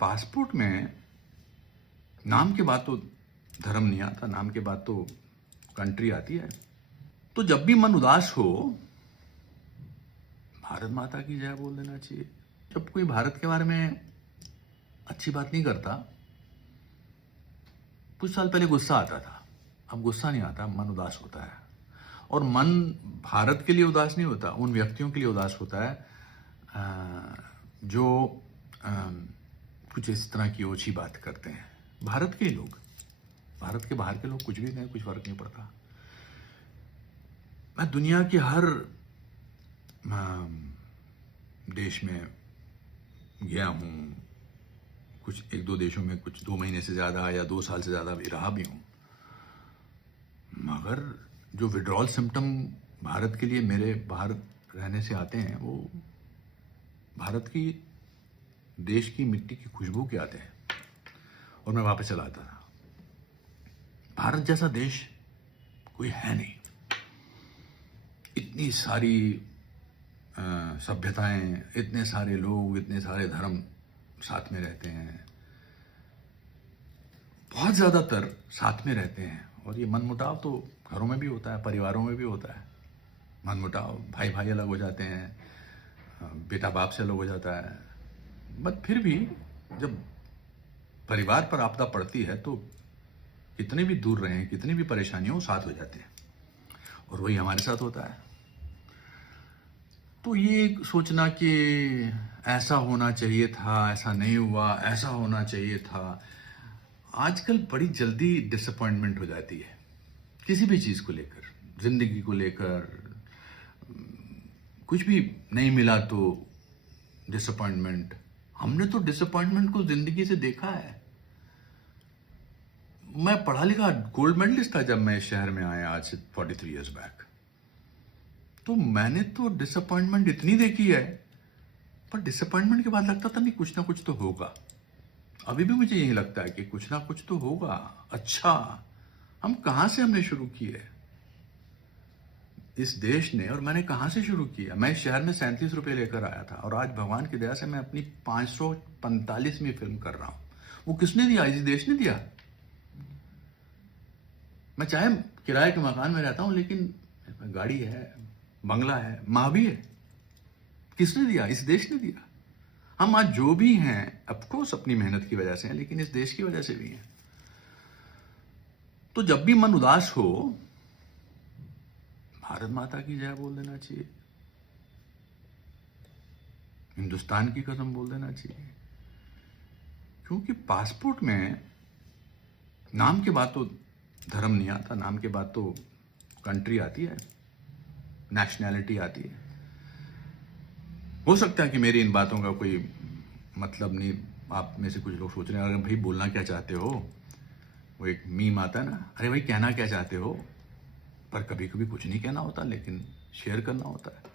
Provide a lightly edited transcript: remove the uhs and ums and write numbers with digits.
Passport में नाम के बाद तो धर्म नहीं आता, नाम के बाद तो कंट्री आती है। तो जब भी मन उदास हो, भारत माता की जय बोल देना चाहिए। जब कोई भारत के बारे में अच्छी बात नहीं करता, कुछ साल पहले गुस्सा आता था, अब गुस्सा नहीं आता, मन उदास होता है। और मन भारत के लिए उदास नहीं होता, उन व्यक्तियों के लिए उदास होता है जो कुछ इस तरह की ओछी बात करते हैं। भारत के ही लोग, भारत के बाहर के लोग कुछ भी कहें, कुछ फर्क नहीं पड़ता। मैं दुनिया के हर देश में गया हूं, कुछ एक दो देशों में कुछ 2 महीने से ज्यादा या 2 साल से ज्यादा भी रहा भी हूं, मगर जो विड्रॉल सिम्टम भारत के लिए मेरे बाहर रहने से आते हैं, वो भारत की देश की मिट्टी की खुशबू के आते हैं। और मैं वापस चला आता था। भारत जैसा देश कोई है नहीं। इतनी सारी सभ्यताएं, इतने सारे लोग, इतने सारे धर्म साथ में रहते हैं, बहुत ज्यादातर साथ में रहते हैं। और ये मनमुटाव तो घरों में भी होता है, परिवारों में भी होता है। मनमुटाव, भाई भाई अलग हो जाते हैं, बेटा बाप से अलग हो जाता है। बट फिर भी जब परिवार पर आपदा पड़ती है तो कितने भी दूर रहें, कितनी भी परेशानियों साथ हो जाते हैं। और वही हमारे साथ होता है। तो ये सोचना कि ऐसा होना चाहिए था, ऐसा नहीं हुआ, ऐसा होना चाहिए था, आजकल बड़ी जल्दी डिसअपॉइंटमेंट हो जाती है किसी भी चीज को लेकर, जिंदगी को लेकर। कुछ भी नहीं मिला तो डिसअपॉइंटमेंट। हमने तो डिसअपॉइंटमेंट को जिंदगी से देखा है। मैं पढ़ा लिखा गोल्ड मेडलिस्ट था जब मैं इस शहर में आया आज से 43 इयर्स बैक। तो मैंने तो डिसअपॉइंटमेंट इतनी देखी है, पर डिसअपॉइंटमेंट के बाद लगता था नहीं, कुछ ना कुछ तो होगा। अभी भी मुझे यही लगता है कि कुछ ना कुछ तो होगा। अच्छा, हम कहां से हमने शुरू किए इस देश ने, और मैंने कहां से शुरू किया। मैं इस शहर में 37 रुपए लेकर आया था, और आज भगवान की दया से मैं अपनी 545वीं फिल्म कर रहा हूं। वो किसने दिया? इस देश ने दिया। मैं चाहे किराए के मकान में रहता हूं, लेकिन गाड़ी है, बंगला है, मां भी है। किसने दिया? इस देश ने दिया। हम आज जो भी हैं, ऑफकोर्स अपनी मेहनत की वजह से हैं, लेकिन इस देश की वजह से भी हैं। तो जब भी मन उदास हो, भारत माता की जय बोल देना चाहिए, हिंदुस्तान की कसम बोल देना चाहिए। क्योंकि पासपोर्ट में नाम के बाद तो धर्म नहीं आता, नाम के बाद तो कंट्री आती है, नेशनैलिटी आती है। हो सकता है कि मेरी इन बातों का कोई मतलब नहीं, आप में से कुछ लोग सोच रहे हैं, अरे भाई बोलना क्या चाहते हो। वो एक मीम आता है ना, अरे भाई कहना क्या चाहते हो। पर कभी कभी कुछ नहीं कहना होता, लेकिन शेयर करना होता है।